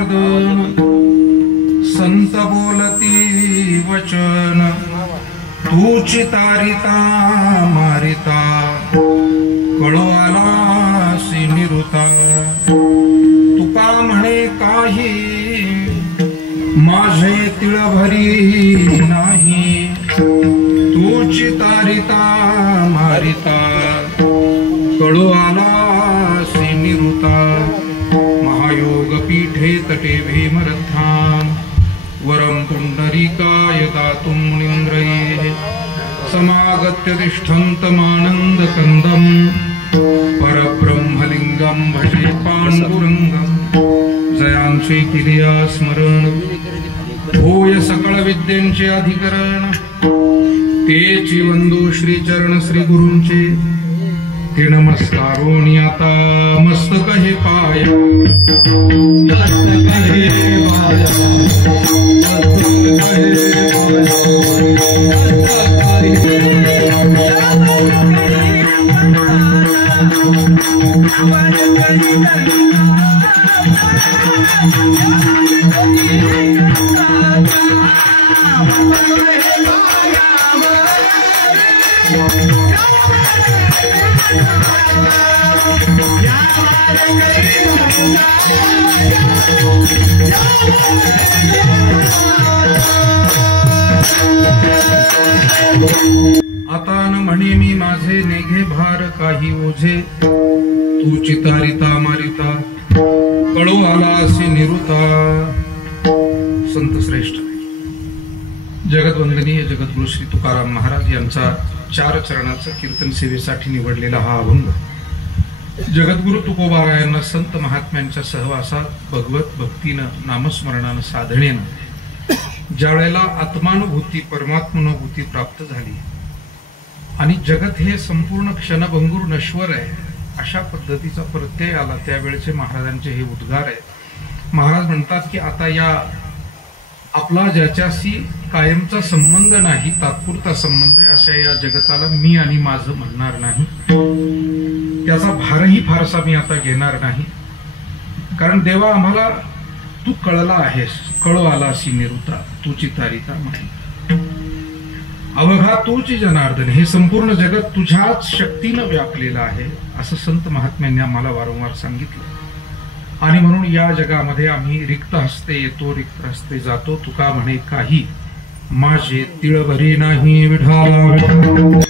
जनार्दन संत बोलती वचन तूची तारिता मारिता कळो आलासी निरुता तुका म्हणे काही माझे तिळभरी नाही तूची तारिता मारिता कळो आलासी निरुता महायोग पीठे तटे भीमरथाम वरम पुंडरीकाय दातुं मुनीन्द्रये समागत्य तिष्ठन्तमानन्द कंदम परब्रह्मलिंगम भजे पांडुरंगम जयांचे किरिया स्मरण होय सकळ विद्यांचे अधिकरण तेची वंदो श्री चरण श्री गुरूंचे ते नमस्कारोनी आता मस्तक हे पाय आता न म्हणे मी माझे नेघे भार काही ओझे तू चितारिता मारिता कळो आला असे निरुता। संत श्रेष्ठ जगतवंदनीय जगद्गुरु श्री तुकाराम महाराज यांचा 4 चरणाचा कीर्तन सेवेसाठी निवडलेला हा अभंग जगद्गुरु तुकोबारायांना संत महात्म्यांच्या सहवासात भगवत भक्तीनं नामस्मरणानं साधनेनं ज्या वेळेला आत्मानुभूती परमात्मानुभूती प्राप्त झाली आणि जगत हे संपूर्ण क्षणभंगुर नश्वर आहे अशा पद्धतीचा प्रत्यय आला त्यावेळेचे महाराजांचे हे उद्गार आहेत। महाराज म्हणतात की आता या आपला ज्याच्याशी कायमचा संबंध नाही तात्पुरता संबंध आहे अशा या जगताला मी आणि माझं म्हणणार नाही त्याचा भारही फारसा मी आता घेणार नाही कारण देवा आम्हाला तू कळला आहेस कळो आलासी निरुता तूची तारिता म्हणे अवघा तूची जनार्दन हे संपूर्ण जगत तुझ्याच शक्तीनं व्यापलेलं आहे असं संत महात्म्यांनी आम्हाला वारंवार सांगितलं आणि म्हणून या जगामध्ये आम्ही रिक्त हस्ते येतो रिक्त हस्ते जातो तुका म्हणे काही माझे तिळभरी नाही विठाला।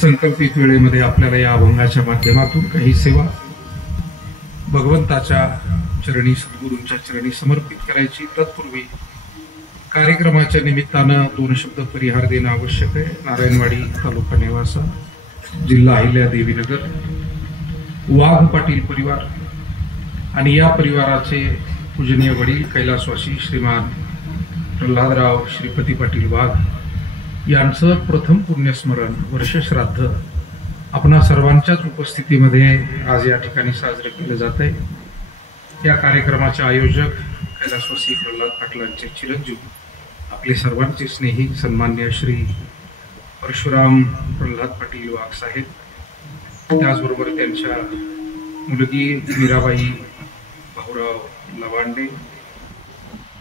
संकल्पित वेळेमध्ये आपल्याला या अभंगाच्या माध्यमातून काही सेवा भगवंताच्या चरणी सद्गुरूंच्या चरणी समर्पित करायची। तत्पूर्वी कार्यक्रमाच्या निमित्तानं 2 शब्द परिहार देणं आवश्यक आहे। नारायणवाडी तालुका नेवासा जिल्हा अहिल्यादेवीनगर वाघ पाटील परिवार आणि या परिवाराचे पूजनीय वडील कैलासवासी श्रीमान प्रल्हादराव श्रीपती पाटील वाघ यांचं प्रथम पुण्यस्मरण वर्षश्राद्ध आपणा सर्वांच्याच उपस्थितीमध्ये आज या ठिकाणी साजरे केले जात आहे। या कार्यक्रमाचे आयोजक कैलासवासी प्रल्हाद पाटलांचे चिरंजीव आपले सर्वांचे स्नेही सन्मान्य श्री परशुराम प्रल्हाद पाटील वाघ साहेब त्याचबरोबर त्यांच्या मुलगी मीराबाई भाऊराव लवांडे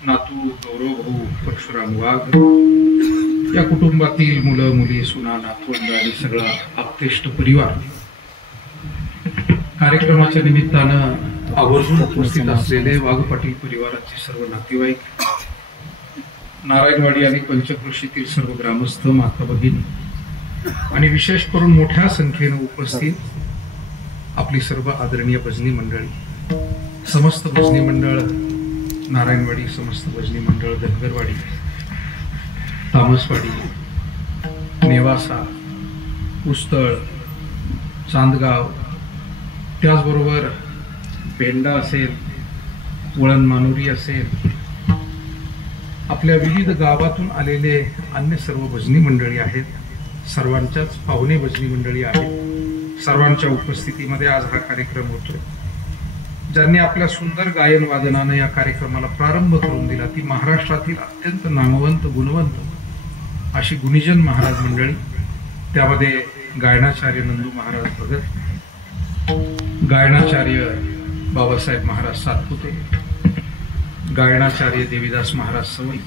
नातू गौरव भाऊ परशुराम वाघ या कुटुंबातील मुलं मुली सुना नातवंड आणि सगळा आप्तेष्ट परिवार कार्यक्रमाच्या निमित्तानं आवर्जून उपस्थित असलेले वाघ पाटील परिवाराचे सर्व नातेवाईक नारायणवाडी आणि पंचक्रोशीतील सर्व ग्रामस्थ माता भगिनी आणि विशेष करून मोठ्या संख्येने उपस्थित आपली सर्व आदरणीय भजनी मंडळी समस्त भजनी मंडळ नारायणवाडी समस्त भजनी मंडळ धनगरवाडी तामसवाडी नेवासा पुस्तळ चांदगाव त्याचबरोबर पेंडा असेल वळण मानुरी असेल आपल्या विविध गावातून आलेले अन्य सर्व भजनी मंडळी आहेत सर्वांच्याच पाहुणे भजनी मंडळी आहेत सर्वांच्या उपस्थितीमध्ये आज हा कार्यक्रम होतोय। ज्यांनी आपल्या सुंदर गायन वादनानं या कार्यक्रमाला प्रारंभ करून दिला ती महाराष्ट्रातील अत्यंत नामवंत गुणवंत अशी गुणीजन महाराज मंडळी त्यामध्ये गायनाचार्य नंदू महाराज भगत गायनाचार्य बाबासाहेब महाराज सातपुते, गायनाचार्य देवीदास महाराज सवई,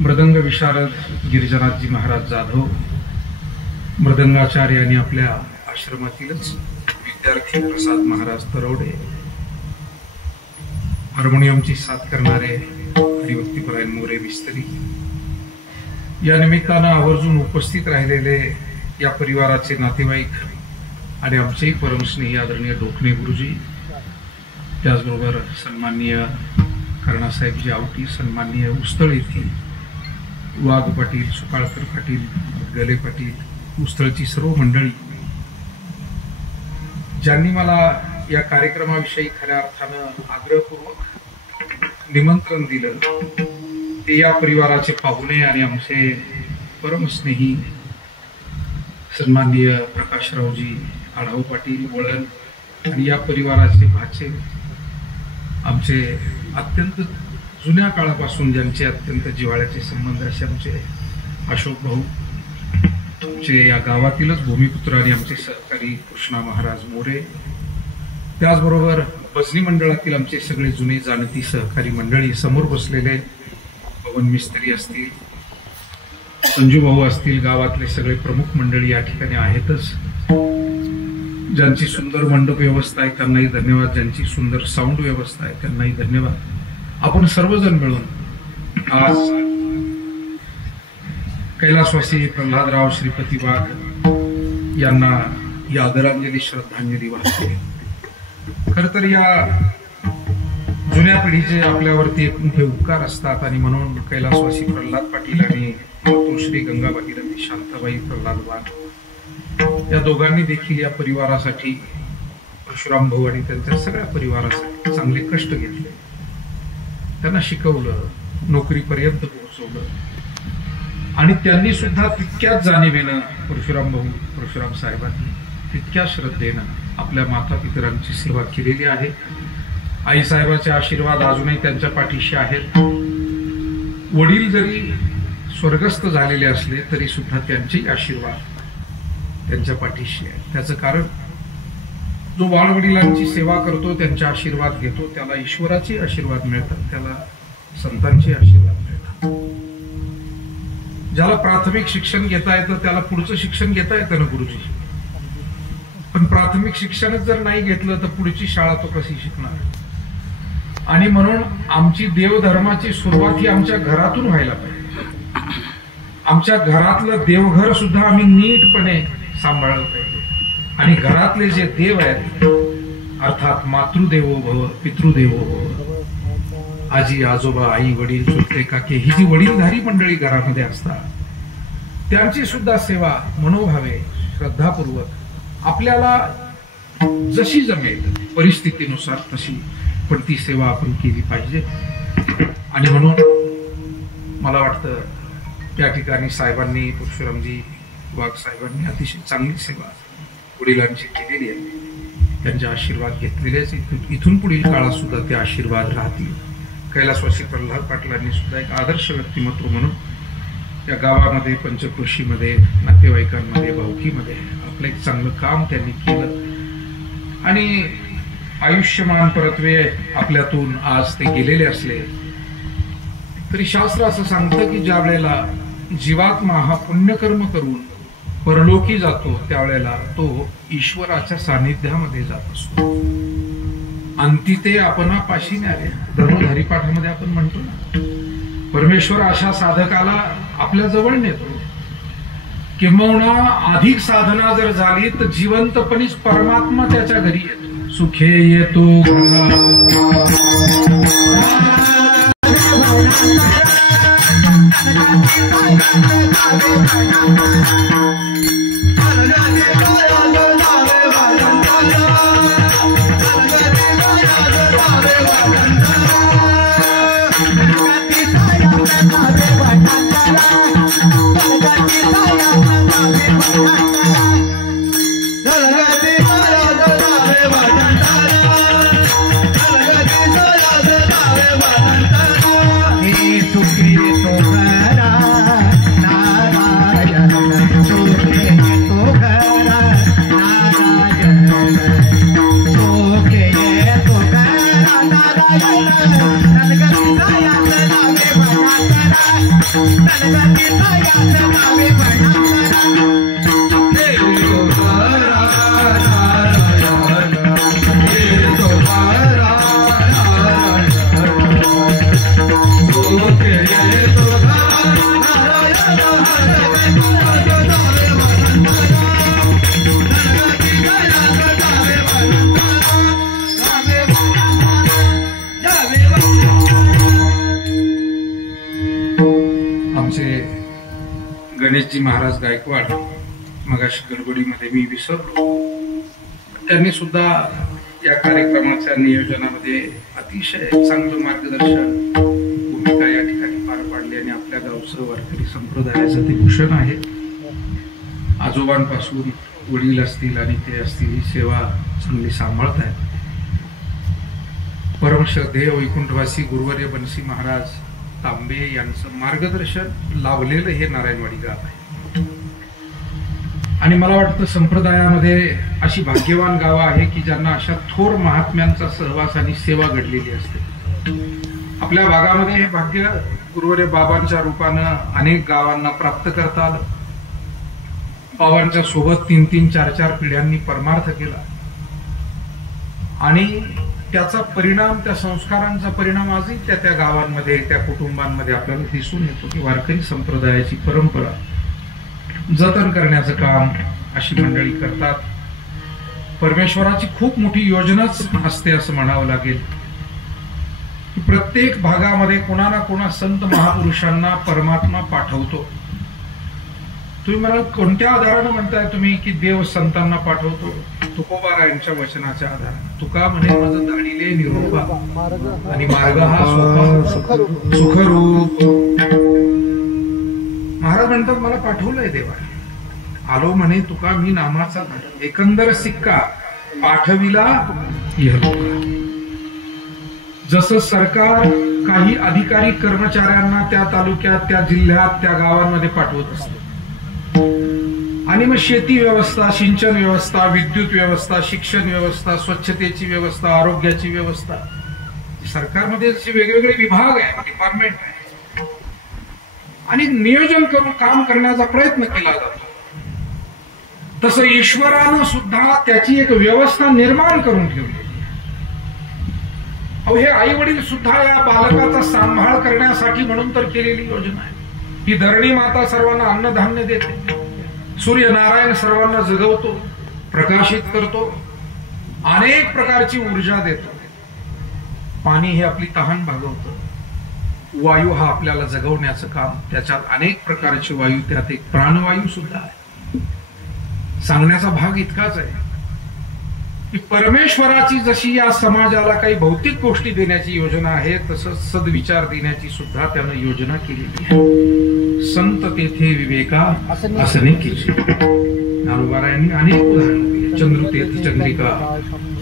मृदंग विशारद गिरिजनाथजी महाराज जाधव, मृदंगाचार्य आणि आपल्या आश्रमातीलच विद्यार्थी प्रसाद महाराज तरवडे, हार्मोनियमची साथ करणारे हरिभक्तीपरायण मोरे विस्तरी, या निमित्तानं आवर्जून उपस्थित राहिलेले या परिवाराचे नातेवाईक आणि आमचेही परमस्नेही आदरणीय डोकणे गुरुजी, त्याचबरोबर सन्माननीय कर्णासाहेबजी आवटी, सन्माननीय उस्तळ येथील वाघ पाटील, सुकाळकर पाटील, गले पाटील, उस्तळची सर्व मंडळी, ज्यांनी मला या कार्यक्रमाविषयी खऱ्या अर्थानं आग्रहपूर्वक निमंत्रण दिलं, ते या परिवाराचे पाहुणे आणि आमचे परमस्नेही सन्माननीय प्रकाशरावजी आढाव पाटील वळण आणि या परिवाराचे भाचे, आमचे अत्यंत जुन्या काळापासून ज्यांचे अत्यंत जिव्हाळ्याचे संबंध असे आमचे अशोक भाऊ, आमचे या गावातीलच भूमिपुत्र आणि आमचे सहकारी कृष्णा महाराज मोरे, त्याचबरोबर भजनी मंडळातील आमचे सगळे जुने जाणती सहकारी मंडळी, समोर बसलेले पवन मिस्त्री असतील, संजू भाऊ असतील, गावातले सगळे प्रमुख मंडळी या ठिकाणी आहेतच, ज्यांची सुंदर मंडप व्यवस्था आहे त्यांनाही धन्यवाद, ज्यांची सुंदर साऊंड व्यवस्था आहे त्यांनाही धन्यवाद. आपण सर्वजण मिळून आज कैलासवासी प्रल्हादराव श्रीपती वाघ यांना ही आदरांजली श्रद्धांजली वाहते. खर तर या जुन्या पिढीचे आपल्यावरती एक मोठे उपकार असतात आणि म्हणून कैलासवासी प्रल्हाद पाटील आणि श्री गंगाबाई रवी शांताबाई प्रल्हाद वाघ या दोघांनी देखील या परिवारासाठी, परशुराम भाऊ आणि त्यांच्या सगळ्या परिवारासाठी चांगले कष्ट घेतले, त्यांना शिकवलं, नोकरीपर्यंत पोहोचवलं आणि त्यांनी सुद्धा तितक्याच जाणीवेनं परशुराम साहेबांनी तितक्या श्रद्धेनं आपल्या माता पितरांची सेवा केलेली आहे. आई साहेबाचे आशीर्वाद अजूनही त्यांच्या पाठीशी आहेत. वडील जरी स्वर्गस्थ झालेले असले तरी सुद्धा त्यांचे आशीर्वाद त्यांच्या पाठीशी आहे. त्याचं कारण जो बाळवडिलांची सेवा करतो, त्यांचे आशीर्वाद घेतो, त्याला ईश्वराचे आशीर्वाद मिळतात, त्याला संतांचे आशीर्वाद मिळतात. ज्याला प्राथमिक शिक्षण घेता येतं त्याला पुढचं शिक्षण घेता येतं ना गुरुजी, पण प्राथमिक शिक्षणच जर नाही घेतलं तर पुढची शाळा तो कशी शिकणार. आणि म्हणून आमची देवधर्माची सुरुवात ही आमच्या घरातून व्हायला पाहिजे. आमच्या घरातलं देवघर सुद्धा आम्ही नीटपणे सांभाळलं पाहिजे आणि घरातले जे देव आहेत, अर्थात मातृदेवो भव, पितृदेवो भव, आजी आजोबा, आई वडील, चुलते काके, ही जी वडीलधारी मंडळी घरामध्ये असतात, त्यांची सुद्धा सेवा मनोभावे श्रद्धापूर्वक आपल्याला जशी जमेल परिस्थितीनुसार तशी, पण ती सेवा आपण केली पाहिजे. आणि म्हणून मला वाटतं त्या ठिकाणी साहेबांनी, परशुरामजी वाघ साहेबांनी अतिशय चांगली सेवा वडिलांची केलेली आहे. त्यांचे आशीर्वाद घेतलेलेच, इथून पुढील काळात सुद्धा ते आशीर्वाद राहतील. कैलासवासी प्रल्हाद पाटलांनी सुद्धा एक आदर्श व्यक्तिमत्व म्हणून या गावामध्ये, पंचकृषीमध्ये, नातेवाईकांमध्ये, भावकीमध्ये आपलं एक चांगलं काम त्यांनी केलं आणि आयुष्यमान परत्वे आपल्यातून आज ते गेलेले असले तरी शास्त्र असं सांगतं की ज्या वेळेला जीवात्मा हा पुण्यकर्म करून परलोकी जातो त्यावेळेला तो ईश्वराच्या सानिध्यामध्ये जात असतो. अंती ते आपणा पाशी न्यारे, धर्मधारी पाठामध्ये आपण म्हणतो ना, परमेश्वर अशा साधकाला आपल्या जवळ नेतो. किंबहुना अधिक साधना जर झाली तर जिवंतपणीच परमात्मा त्याच्या घरी येतो. सुखे येतो Okay. गणेशजी महाराज गायकवाड मगाशी गडबडीमध्ये मी विसरलो, त्यांनी सुद्धा या कार्यक्रमाच्या नियोजनामध्ये अतिशय चांगलं मार्गदर्शन भूमिका या ठिकाणी पार पाडली आणि आपल्या गावचं वारकरी संप्रदायाचं ते भूषण आहे. आजोबांपासून वडील असतील आणि ते असतील ही सेवा चांगली सांभाळत आहेत. परमश्रद्धेय वैकुंठवासी गुरुवर्य बनसी महाराज तांबे यांचं मार्गदर्शन लाभलेलं हे नारायणवाडी गाव आहे. आणि मला वाटतं संप्रदायामध्ये अशी भाग्यवान गावं आहे की ज्यांना अशा थोर महात्म्यांचा सहवास आणि सेवा घडलेली असते. आपल्या भागामध्ये हे भाग्य गुरुवर्य बाबांच्या रूपानं अनेक गावांना प्राप्त करता आलं. बाबांच्या सोबत 3-3, 4-4 पिढ्यांनी परमार्थ केला आणि त्याचा परिणाम, त्या संस्कारांचा परिणाम आजही त्या गावांमध्ये, त्या कुटुंबांमध्ये आपल्याला दिसून येतो की वारकरी संप्रदायाची परंपरा जतन करण्याचं काम अशी मंडळी करतात. परमेश्वराची खूप मोठी योजनाच असते असं म्हणावं लागेल. प्रत्येक भागामध्ये कोणा ना कोणा संत महापुरुषांना परमात्मा पाठवतो. तुम्ही मला कोणत्या आधारानं म्हणताय तुम्ही की देव संतांना पाठवतो? तुकोबारायांच्या वचनाच्या आधाराने. तुका म्हणे माझं दाढीले निरोपा आणि मार्ग हा सुखरूप. महाराज म्हणतात मला पाठवलंय देवाने. आलो म्हणे तुका मी नामाचा एकंदर सिक्का पाठविला इहलोका. जसं सरकार काही अधिकारी कर्मचाऱ्यांना त्या तालुक्यात, त्या जिल्ह्यात, त्या गावांमध्ये पाठवत असतं आणि मग शेती व्यवस्था, सिंचन व्यवस्था, विद्युत व्यवस्था, शिक्षण व्यवस्था, स्वच्छतेची व्यवस्था, आरोग्याची व्यवस्था, सरकारमध्ये वेगवेगळे विभाग आहे, डिपार्टमेंट आहे आणि नियोजन करून काम करण्याचा प्रयत्न केला जातो. तसं ईश्वरानं सुद्धा त्याची एक व्यवस्था निर्माण करून ठेवली. हे आई वडील सुद्धा या बालकाचा सांभाळ करण्यासाठी म्हणून तर केलेली योजना आहे. ही धरणी माता सर्वांना अन्नधान्य देते, सूर्यनारायण सर्वांना जगवतो, प्रकाशित करतो, अनेक प्रकारची ऊर्जा देतो. पाणी हे आपली तहान भागवतं, वायू हा आपल्याला जगवण्याचं काम, त्याच्यात अनेक प्रकारचे वायू, त्यात एक प्राणवायू सुद्धा आहे. सांगण्याचा भाग इतकाच आहे की परमेश्वराची जशी या समाजाला काही भौतिक गोष्टी देण्याची योजना आहे, तसंच सद्विचार देण्याची सुद्धा त्यानं योजना केलेली आहे. संत तेथे विवेका असणे केली. ज्ञानोबारायांनी अनेक उदाहरणं दिली. चंद्र तेथे चंद्रिका,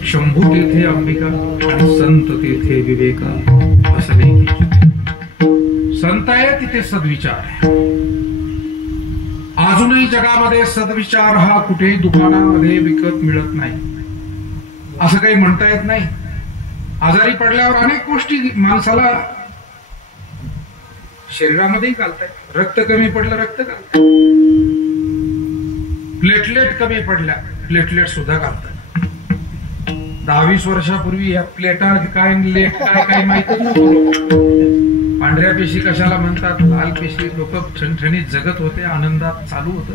शंभू तेथे अंबिका आणि संत तेथे विवेका असणे केली. संत आहे तिथे सद्विचार आहे. अजूनही जगामध्ये सद्विचार हा कुठेही दुकानामध्ये विकत मिळत नाही असं काही म्हणता येत नाही. आजारी पडल्यावर अनेक गोष्टी माणसाला शरीरामध्येही घालतायत. रक्त कमी पडलं रक्त घालतात, प्लेटलेट कमी पडल्या प्लेटलेट सुद्धा घालतात. 10-20 वर्षापूर्वी या प्लेटा काय लेट काय काही माहितच नव्हतं. पांढऱ्या पेशी कशाला म्हणतात, लाल पेशी, लोक ठणठणीत जगत होते, आनंदात चालू होतं.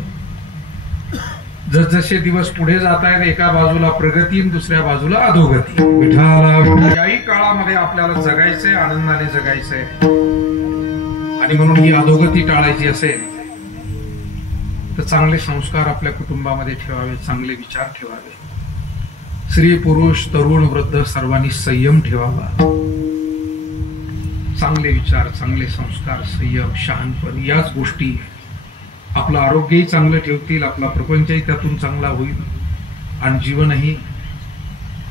जसजसे दिवस पुढे जात आहेत एका बाजूला प्रगती दुसऱ्या बाजूला अधोगती. विठाला याही काळामध्ये आपल्याला जगायचंय, आनंदाने जगायचंय आणि म्हणून ही अधोगती टाळायची असेल तर चांगले संस्कार आपल्या कुटुंबामध्ये ठेवावे, चांगले विचार ठेवावे. स्त्री पुरुष तरुण वृद्ध सर्वांनी संयम ठेवावा. चांगले विचार, चांगले संस्कार, संयम, शहाणपण याच गोष्टी आपलं आरोग्यही चांगलं ठेवतील, आपला प्रपंचही त्यातून चांगला होईल आणि जीवनही.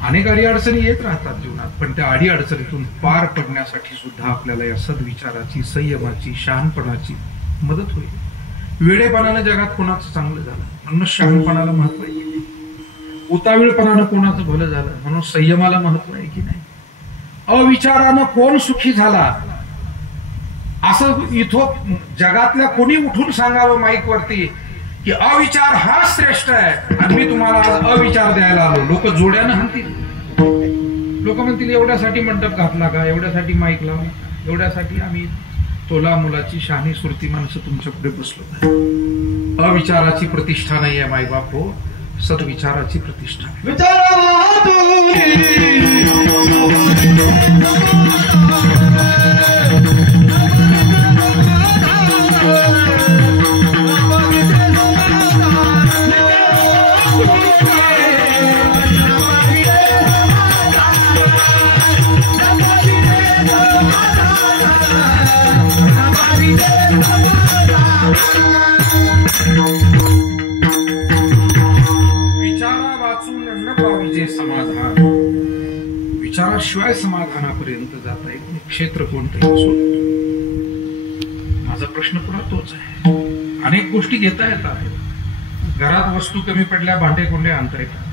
अनेक अडीअडचणी येत राहतात जीवनात, पण त्या अडीअडचणीतून पार पडण्यासाठी सुद्धा आपल्याला या सद्विचाराची, संयमाची, शहाणपणाची मदत होईल. वेडेपणानं जगात कोणाचं चांगलं झालं म्हणून शहाणपणाला महत्व आहे की नाही, उतावीळपणानं कोणाचं भलं झालं म्हणून संयमाला महत्व आहे की नाही, अविचारानं कोण सुखी झाला असं इथं जगातल्या कोणी उठून सांगावं माईक वरती की अविचार हा श्रेष्ठ आहे आणि मी तुम्हाला आज अविचार द्यायला आलो. लोक जोड्यानं म्हणतील, लोक म्हणतील एवढ्यासाठी मंडप घातला का, एवढ्यासाठी माईक लावला, एवढ्यासाठी आम्ही तोला मुलाची शहाणी सुरती माणसं तुमच्या पुढे बसलो. अविचाराची प्रतिष्ठा नाही आहे मायबाप हो, सद्विचाराची प्रतिष्ठा. घराशिवाय समाधानापर्यंत जाता येत नाही, क्षेत्र कोणतंही असो. माझा प्रश्न पुन्हा तोच आहे. अनेक गोष्टी घेता येतात, घरात वस्तू कमी पडल्या भांडे कोंडे आणता येतात,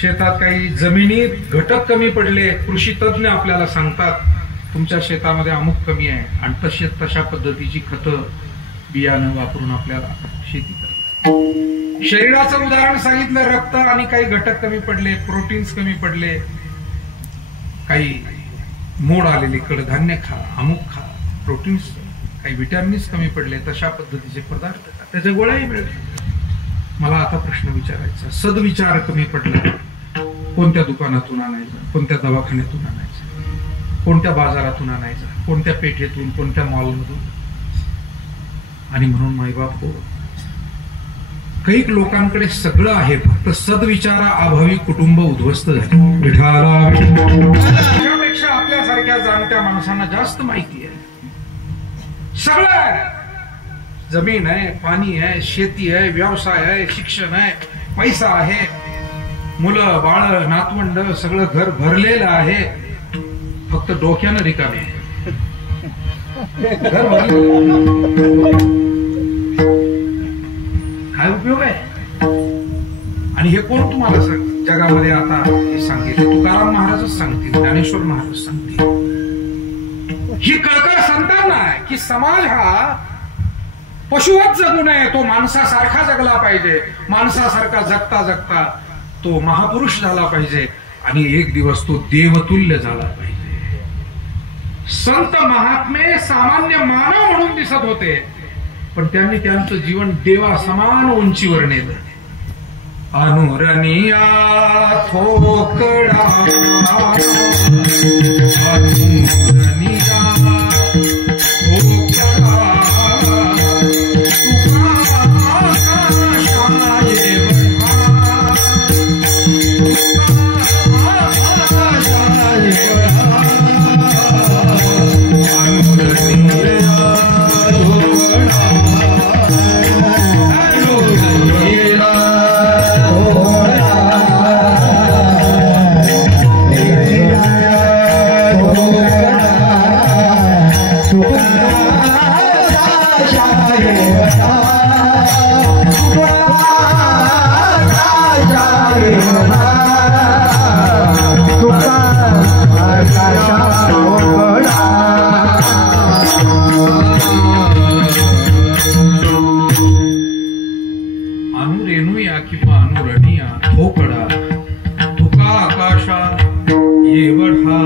शेतात काही जमिनीत घटक कमी पडले, कृषी तज्ञ आपल्याला सांगतात तुमच्या शेतामध्ये अमुक कमी आहे, आणि तशा पद्धतीची खतं बियाणं वापरून आपल्याला शेती करतात. शरीराचं उदाहरण सांगितलं, रक्त आणि काही घटक कमी पडले, प्रोटीन्स कमी पडले, काही मोड आलेले कडधान्य खा, अमुक खा, प्रोटीन्स काही विटॅमिन्स कमी पडले, तशा पद्धतीचे पदार्थ खा, त्याच्या गोळ्याही मिळतात. मला आता प्रश्न विचारायचा, सद्विचार कमी पडला, कोणत्या दुकानातून आणायचा, कोणत्या दवाखान्यातून आणायचा, कोणत्या बाजारातून आणायचा, कोणत्या पेठेतून, कोणत्या मॉलमधून. आणि म्हणून माईबाप हो, काही लोकांकडे सगळं आहे, फक्त सद्विचारा अभावी कुटुंब उद्ध्वस्त झाले. त्यापेक्षा आपल्यासारख्या जाणत्या माणसांना जास्त माहिती आहे. सगळं आहे, जमीन आहे, पाणी आहे, शेती आहे, व्यवसाय आहे, शिक्षण आहे, पैसा आहे, मुलं बाळ नातवंड सगळं घर भरलेलं आहे, फक्त डोक्यानं रिकामे आहे. घर काय उपयोग आहे? आणि हे कोण तुम्हाला सांग जगामध्ये आता हे सांगितले? तुकाराम महाराजच सांगतील, ज्ञानेश्वर महाराज सांगतील. ही कळकळ संतांना आहे की समाज हा पशुवत जगू नये, तो माणसासारखा जगला पाहिजे. माणसासारखा जगता जगता तो महापुरुष झाला पाहिजे आणि एक दिवस तो देवतुल्य झाला पाहिजे. संत महात्मे सामान्य मानव म्हणून दिसत होते, पण त्यांनी त्यांचं जीवन देवा समान उंचीवर नेलं. अनुरणिया थोकडा, अनुरणिया थोकडा, अनुरेणुया किंवा अनुरणिया थोकडा, तुका आकाशा येवढा,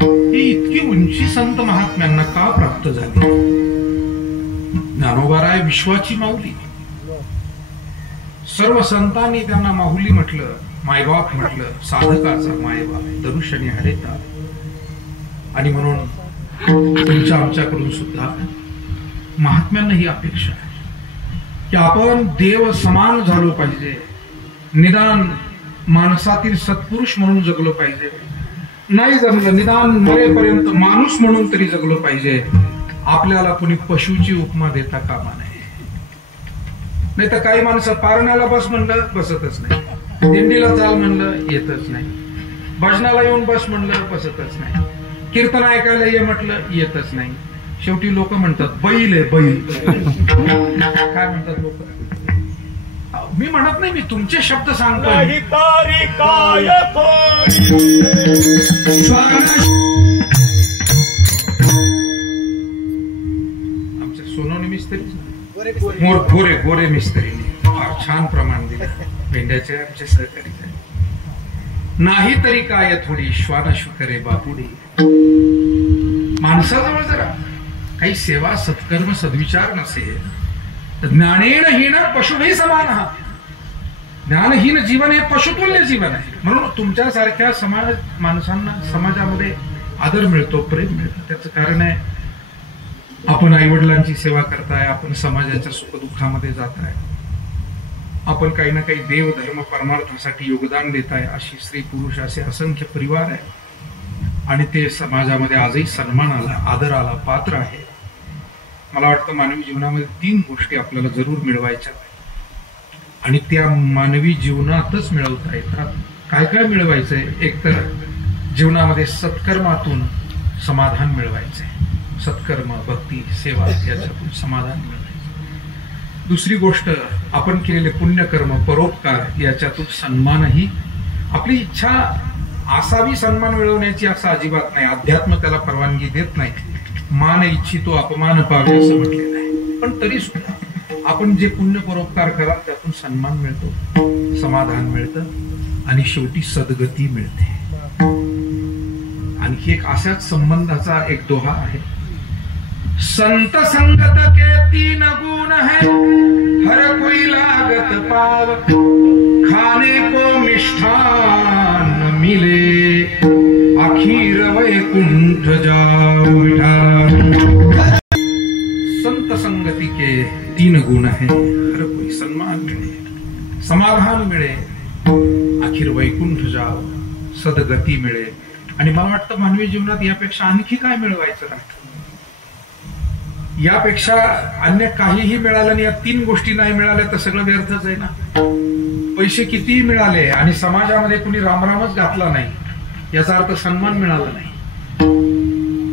ही इतकी उंची संत महात्म्यांना का प्राप्त झाली? ज्ञानोबाराय विश्वाची माऊली. सर्व संतांनी त्यांना माहुली म्हटलं, मायबाप म्हटलं, साधकाचा मायबाप, दरुशनी हरेता. आणि म्हणून तुमच्या आमच्याकडून सुद्धा महात्म्यांना ही अपेक्षा आहे की आपण देव समान झालो पाहिजे, निदान माणसातील सत्पुरुष म्हणून जगलो पाहिजे, नाही जमलं निदान मरेपर्यंत माणूस म्हणून तरी जगलो पाहिजे. आपल्याला कोणी पशुची उपमा देता कामा नये. नाही तर काही माणसं पारण्याला बस म्हणलं बसतच नाही, दिंडीला चाल म्हणलं येतच नाही, भजनाला येऊन बस म्हणलं बसतच नाही, कीर्तन ऐकायला ये म्हटलं येतच नाही. शेवटी लोक म्हणतात बैल आहे बैल. काय म्हणतात लोक? मी म्हणत नाही, मी तुमचे शब्द सांगतो. आमच्या सोनवणे मिस्त्री गोरे गोरे मिस्त्रीने फार छान प्रमाण दिले. भेंड्याचे आमचे सहकारी नाही तरी काय थोडी श्वानशु करे बापुडी. माणसाजवळ जरा काही सेवा सत्कर्म सद्विचार नसेल तर ज्ञानेन हीन पशुही समान. हा ज्ञानहीन जीवन हे पशुतुल्य जीवन आहे. म्हणून तुमच्यासारख्या समाज माणसांना समाजामध्ये आदर मिळतो, प्रेम मिळतं. त्याचं कारण आहे आपण आई वडिलांची सेवा करताय, आपण समाजाच्या सुखदुःखामध्ये जाताय, आपण काही ना काही देव धर्म परमार्थासाठी योगदान देताय. अशी स्त्री पुरुष असे असंख्य परिवार आहे आणि ते समाजामध्ये आजही सन्मानाला आदराला पात्र आहे. मला वाटतं मानवी जीवनामध्ये 3 गोष्टी आपल्याला जरूर मिळवायच्या आणि त्या मानवी जीवनातच मिळवता येतात. काय काय मिळवायचंय? एक तर जीवनामध्ये सत्कर्मातून समाधान मिळवायचंय. सत्कर्म, भक्ती, सेवा याच्यातून समाधान मिळवायचं. दुसरी गोष्ट, आपण केलेले पुण्यकर्म, परोपकार याच्यातून सन्मानही. आपली इच्छा असावी सन्मान मिळवण्याची असं अजिबात नाही. अध्यात्म त्याला परवानगी देत नाही. मान इच्छितो अपमान पावे असं म्हटलेलं आहे. पण तरी सुद्धा आपण जे पुण्य परोपकार कराल त्यातून सन्मान मिळतो, समाधान मिळतं आणि शेवटी सद्गती मिळते. आणखी एक अशाच संबंधाचा एक दोहा आहे. संत संगत के 3 गुण है, हर कोई लागत पाव, खाने को मिष्ठान मिले, आखिर वैकुंठ जाओ. संत संगति के 3 गुण है, हर कोई सम्मान मिले, समाधान मिळे, आखिर वैकुंठ जाओ, सद्गती मिळे. आणि मला वाटतं मानवी जीवनात यापेक्षा आणखी काय मिळवायचं नाही. यापेक्षा अन्य काहीही मिळालं नाही. या 3 गोष्टी नाही मिळाल्या तर सगळं व्यर्थच आहे ना. पैसे कितीही मिळाले आणि समाजामध्ये कुणी रामरामच घातला नाही, याचा अर्थ सन्मान मिळाला नाही.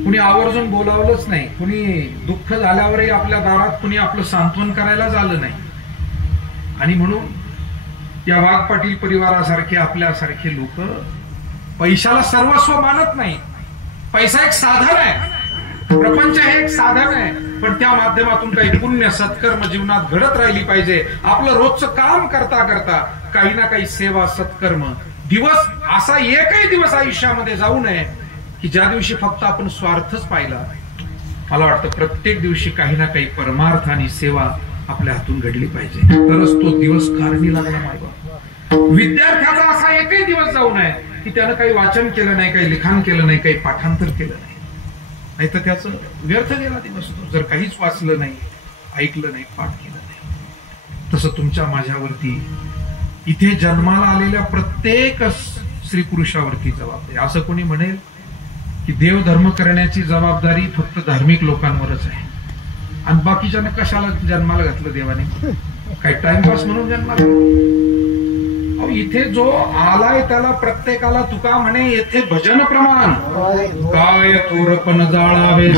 कुणी आवर्जून बोलावलंच नाही, कुणी दुःख झाल्यावरही आपल्या दारात कुणी आपलं सांत्वन करायलाच आलं नाही. आणि म्हणून या वाघ पाटील परिवारासारखे आपल्यासारखे लोक पैशाला सर्वस्व मानत नाही. पैसा एक साधन आहे, प्रपंच हे एक साधन आहे, पण त्या माध्यमातून काही पुण्य सत्कर्म जीवनात घडत राहिली पाहिजे. आपलं रोजचं काम करता करता काही ना काही सेवा सत्कर्म. दिवस असा एकही दिवस आयुष्यामध्ये जाऊ नये की ज्या दिवशी फक्त आपण स्वार्थच पाहिला. मला वाटतं प्रत्येक दिवशी काही ना काही परमार्थ आणि सेवा आपल्या हातून घडली पाहिजे, तरच तो दिवस कारणी लागला पाहिजे. विद्यार्थ्याचा असा एकही दिवस जाऊ नये की त्यानं काही वाचन केलं नाही, काही लिखाण केलं नाही, काही पाठांतर केलं नाही, नाहीतर त्याचं व्यर्थ गेला दिवस. जर काहीच वाचलं नाही, ऐकलं नाही, पाठ केलं नाही. तसं तुमच्या माझ्यावरती, इथे जन्माला आलेल्या प्रत्येक स्त्री पुरुषावरती जबाबदारी. असं कोणी म्हणेल की देवधर्म करण्याची जबाबदारी फक्त धार्मिक लोकांवरच आहे आणि बाकीच्यानं कशाला जन्माला घातलं देवाने? काही टाइमपास म्हणून जन्माला? इथे जो आलाय त्याला प्रत्येकाला तुका म्हणे येथे भजन प्रमाण. काय थोरपण जाळावे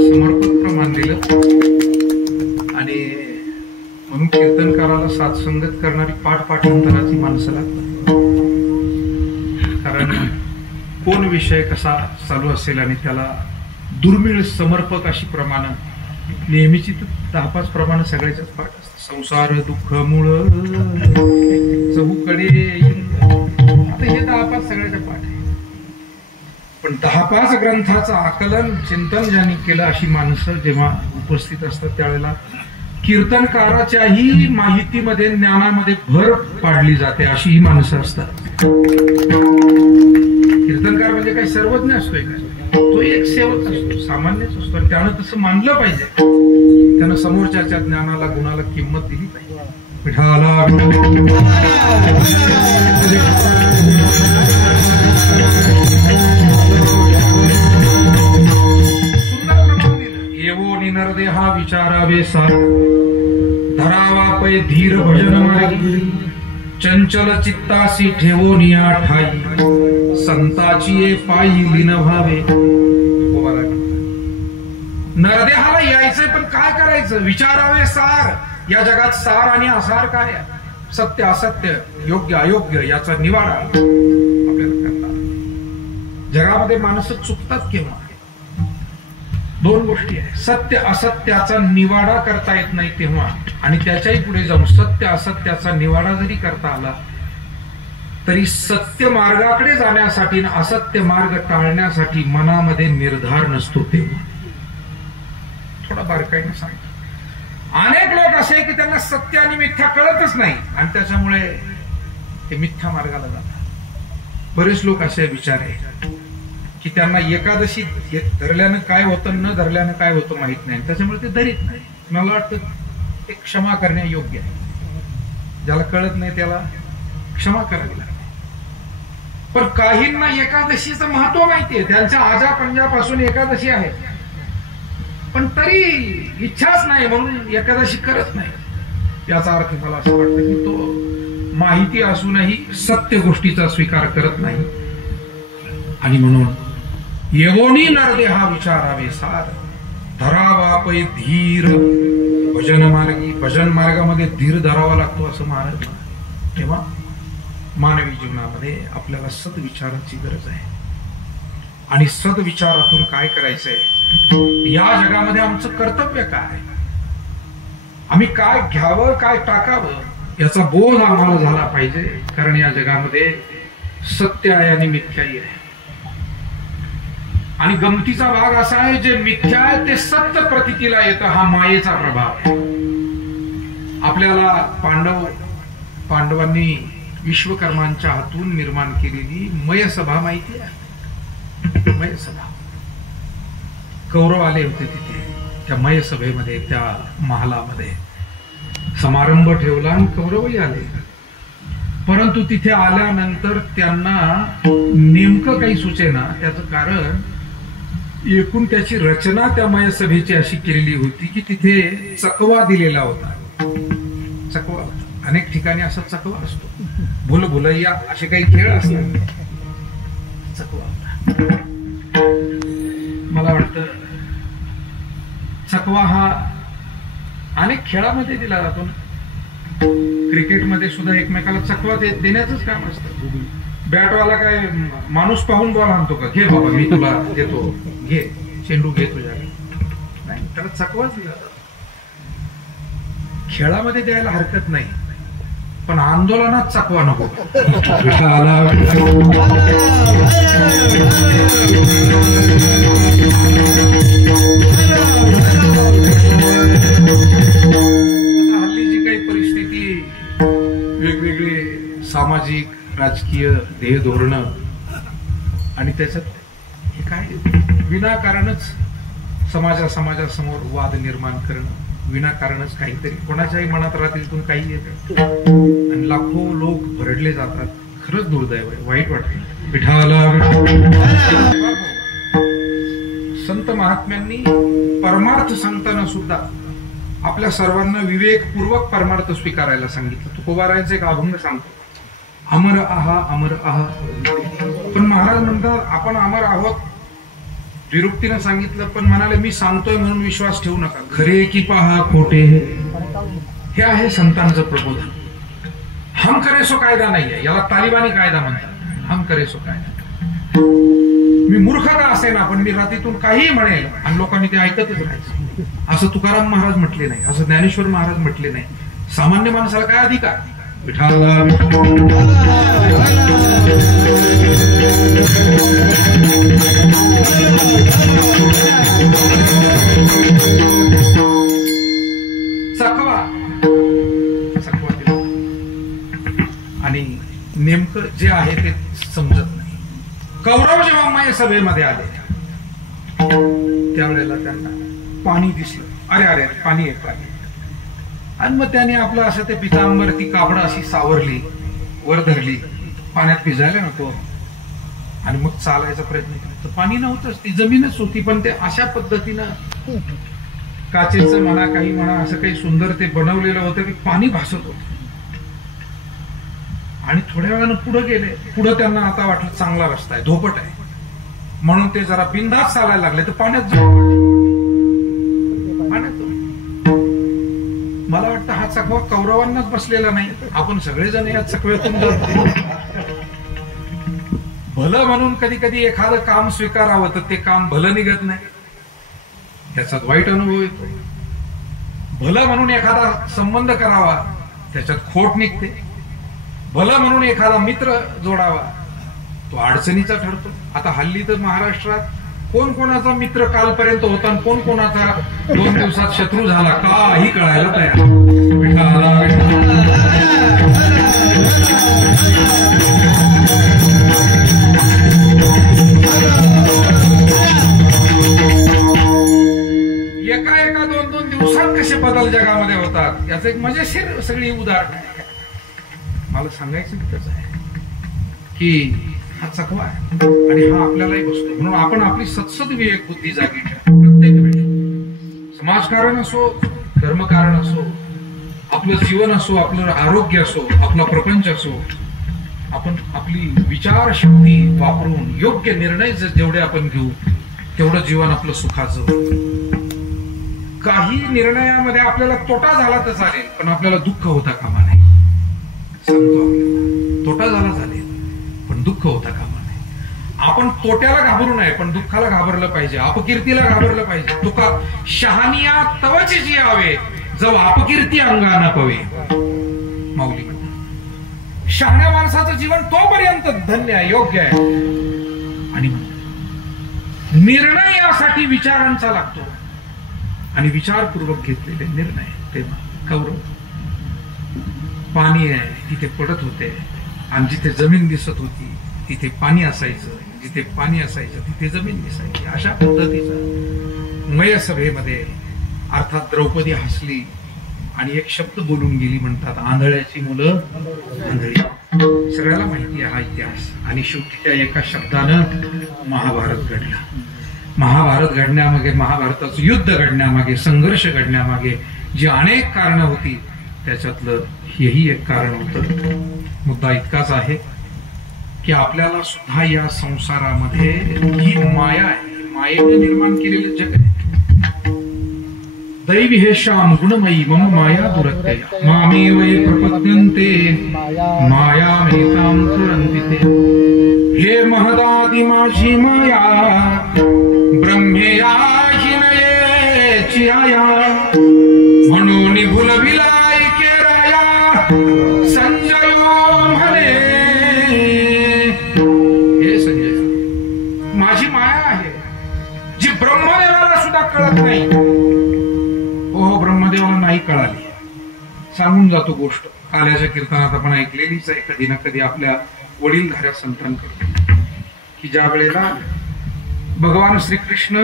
समर्पक प्रमाण दिलं. आणि म्हणून कीर्तनकाराला साथसंगत करणारी पाठांतराची माणसं लागतात. कारण कोण विषय कसा चालू असेल आणि त्याला दुर्मिळ समर्पक अशी प्रमाण नेहमीची 10-5 प्रमाण सगळ्याच्याच पाठ असतात. संसार दुःख मूळ चहूकडे आता हे 10-5 सगळ्याच्या पाठ आहे. पण 10-5 ग्रंथाचं आकलन चिंतन ज्यांनी केलं अशी माणसं जेव्हा उपस्थित असतात त्यावेळेला कीर्तनकाराच्याही माहितीमध्ये ज्ञानामध्ये भर पाडली जाते अशी ही माणसं असतात. कीर्तनकार म्हणजे काही सर्वज्ञ असतोय का? तो एक सेवक असतो, सामान्यच असतो, आणि त्यानं तसं मानलं पाहिजे. त्यानं समोरच्याच्या ज्ञानाला गुणाला किंमत दिली पाहिजे. विठाला येवो निनरदे हा विचारावे सार, धरावा पै धीर भजन मार्गी, चंचल चित्तासी ठेवो निया ठाई, संताची ये पायी लीन व्हावे. नरदेहाला यायचंय, पण काय करायचं? विचारावे सार. या जगात सार आणि असार काय आहे? सत्य असत्य, योग्य अयोग्य याचा निवाडा आपल्याला करता. जगामध्ये माणसं चुकतात केव्हा? दोन गोष्टी आहेत. सत्य असत्याचा निवाडा करता येत नाही तेव्हा, आणि त्याच्याही पुढे जाऊन सत्य असत्याचा निवाडा जरी करता आला तरी सत्य मार्गाकडे जाण्यासाठी असत्य मार्ग टाळण्यासाठी मनामध्ये निर्धार नसतो तेव्हा. थोडा बारकाईने सांगतो. अनेक लोक असे की त्यांना सत्य आणि मिथ्या कळतच नाही, आणि त्याच्यामुळे ते मिथ्या मार्गाला जातात. बरेच लोक असे विचार आहे की त्यांना एकादशी धरल्यानं काय होतं, न धरल्यानं काय होतं माहित नाही, त्याच्यामुळे ते धरीत नाही. मला वाटतं ते क्षमा करणे योग्य आहे. ज्याला कळत नाही त्याला क्षमा करावी लागते. पण काहींना एकादशीचं महत्व माहितीये, त्यांच्या आजा पंजापासून एकादशी आहे, पण तरी इच्छाच नाही म्हणून एकादशी करत नाही. याचा अर्थ मला असं वाटतं की तो माहिती असूनही सत्य गोष्टीचा स्वीकार करत नाही. आणि म्हणून येवोनी नरदे हा विचारावे सार, धरावा पै धीर भजन मार्गी. भजन मार्गामध्ये धीर धरावा लागतो असं महाराज म्हणतात. तेव्हा मानवी जीवनामध्ये आपल्याला सद्विचाराची गरज आहे. आणि सद्विचारातून काय करायचंय? या जगामध्ये आमचं कर्तव्य काय? आम्ही काय घ्यावं, काय टाकावं याचा बोध आम्हाला झाला पाहिजे. कारण या जगामध्ये सत्य आहे आणि मिथ्याही आहे. आणि गमतीचा भाग असा आहे, जे मिथ्या आहे ते सत्य प्रतीला येतं. हा मायेचा प्रभाव आहे. आपल्याला पांडवांनी विश्वकर्मांच्या हातून निर्माण केलेली मयसभा माहिती आहे. मयसभा, कौरव आले होते तिथे. त्या मयसभेमध्ये, त्या महालामध्ये समारंभ ठेवला आणि कौरवही आले. परंतु तिथे आल्यानंतर त्यांना नेमकं काही सुचेना. त्याचं कारण एकूण त्याची रचना त्या मयसभेची अशी केलेली होती की तिथे चकवा दिलेला होता. चकवा अनेक ठिकाणी असा चकवा असतो. भुलभुलैया असे काही खेळ असतात. चकवा मला वाटतं चकवा हा अनेक खेळामध्ये दिला जातो. क्रिकेटमध्ये सुद्धा एकमेकाला चकवा देण्याचंच काम असतं. बॅटवाला काय माणूस पाहून बॉल आणतो का? घे बाबा मी तुला देतो, घे चेंडू घे तुझ्या. नाही, त्याला चकवाच दिला जातो. खेळामध्ये द्यायला हरकत नाही, पण आंदोलनात चकवा नको. हल्ली जी काही परिस्थिती, वेगवेगळे सामाजिक राजकीय ध्येय धोरण, आणि त्याच्यात हे काय विनाकारणच समाजासमोर वाद निर्माण करणं, विनाकारणच काहीतरी कोणाच्याही मनात रात्रीतून काही येतं आणि लाखो लोक भरडले जातात. खरंच दुर्दैव आहे, वाईट वाटतं. विठाला संत महात्म्यांनी परमार्थ सांगताना सुद्धा आपल्या सर्वांना विवेकपूर्वक परमार्थ स्वीकारायला सांगितलं. तुकोबारायांचा एक अभंग सांगतो, अमर आहा अमर आहा. पण महाराज म्हणतात आपण अमर आहोत विरुक्तीनं सांगितलं, पण म्हणाले मी सांगतोय म्हणून विश्वास ठेवू नका. खरे की पहा खोटे, हे आहे संतांचं प्रबोधन. हम करे सो कायदा नाहीये, याला तालिबानी कायदा म्हणतात. हम करे सो कायदा. मी मूर्ख का असे ना, पण मी रात्रीतून काहीही म्हणेल आणि लोकांनी ते ऐकतच राहायचं. असं तुकाराम महाराज म्हटले नाही, असं ज्ञानेश्वर महाराज म्हटले नाही. सामान्य माणसाला काय अधिकार? चकवा आणि नेमकं जे आहे ते समजत नाही. कौरव जेव्हा माय सभेमध्ये आले त्यावेळेला त्यांना पाणी दिसलं. अरे अरे अरे, पाणी आहे, पाणी. आणि मग त्याने आपलं असं ते पितांबर ती कापडं अशी सावरली, वर धरली, पाण्यात भिजायला नको, आणि मग चालायचा प्रयत्न केला. तर पाणी नव्हतंच, ती जमीनच होती. पण ते अशा पद्धतीनं काचेचं म्हणा, काही म्हणा, असं काही सुंदर ते बनवलेलं होतं की पाणी भासत होतं. आणि थोड्या वेळानं पुढे गेले. पुढे त्यांना आता वाटलं चांगला रस्ता आहे, धोपट आहे, म्हणून ते जरा बिनधास्त चालायला लागले. तर पाण्यात मला वाटतं हा चकवा कौरवांनाच बसलेला नाही, आपण सगळेजण या चकव्यातून जातो. भलं म्हणून कधी कधी एखादं काम स्वीकारावं तर ते काम भलं निघत नाही, त्याच्यात वाईट अनुभव येतो. भलं म्हणून एखादा संबंध करावा, त्याच्यात खोट निघते. भलं म्हणून एखादा मित्र जोडावा, तो अडचणीचा ठरतो. आता हल्ली तर महाराष्ट्रात कोण कोणाचा मित्र कालपर्यंत होता आणि कोण कोणाचा 2 दिवसात शत्रू झाला काही कळायला तयार. एका 2-2 दिवसात कसे बदल जगामध्ये होतात याचं एक मजेशीर सगळी उदाहरण आहे. मला सांगायचं तिथंच आहे की हा चकवा आहे आणि हा आपल्यालाही बसतो. म्हणून आपण आपली सत्सद विवेक बुद्धी जागी ठेवा. प्रत्येक वेळी समाजकारण असो, धर्मकारण असो, आपलं जीवन असो, आपलं आरोग्य असो, आपला प्रपंच असो, आपण आपली विचारशक्ती वापरून योग्य निर्णय जेवढे आपण घेऊ तेवढं जीवन आपलं सुखाचं होतं. काही निर्णयामध्ये आपल्याला तोटा झाला तर चालेल, पण आपल्याला दुःख होता कामा नाही. सांगतो आपल्याला, तोटा झाला चालेल पण दुःख होता कामा नाही. आपण तोट्याला घाबरू नये, पण दुःखाला घाबरलं पाहिजे, अपकीर्तीला घाबरलं पाहिजे. तुका शहानिया तवच जी आवे, जव अपकीर्ती अंगाना पवे. माऊली म्हणतात शहाण्या माणसाचं जीवन तोपर्यंत धन्य आहे, योग्य आहे. आणि निर्णय यासाठी विचारांचा लागतो, आणि विचारपूर्वक घेतलेले निर्णय. तेव्हा कौरव पाणी आहे तिथे पडत होते, आणि जिथे जमीन दिसत होती तिथे पाणी असायचं, जिथे पाणी असायचं तिथे जमीन दिसायची. अशा पद्धतीचा मयसभेमध्ये अर्थात द्रौपदी हसली आणि एक शब्द बोलून गेली. म्हणतात आंधळ्याची मुलं आंधळी. सगळ्याला माहिती आहे हा इतिहास. आणि शेवटी त्या एका शब्दानं महाभारत घडला. महाभारत घडण्यामागे, महाभारताचं युद्ध घडण्यामागे, संघर्ष घडण्यामागे जी अनेक कारणं होती त्याच्यातलं हेही एक कारण होतं. मुद्दा इतकाच आहे की आपल्याला सुद्धा या संसारामध्ये ही माया आहे, मायेने निर्माण केलेले जग आहे. दैवी हे श्याम गुणमयी मम माया दुरत्य मामे वै प्रपद्यन्ते मायामेतां तुरन्ति ते. हे महदादी माझी माया ब्रह्मेया हिनयेची आया, म्हणून भुलविलाय केराया संजय म्हणे. हे संजय, माझी माया आहे जी ब्रह्मदेवाला सुद्धा कळत नाही. हो, ब्रह्मदेवाला नाही कळाली. सांगून जातो गोष्ट, काल्याच्या कीर्तनात आपण ऐकलेलीच आहे कधी ना कधी आपल्या वडीलधाऱ्या संतांकडे, की ज्या वेळेला भगवान श्रीकृष्ण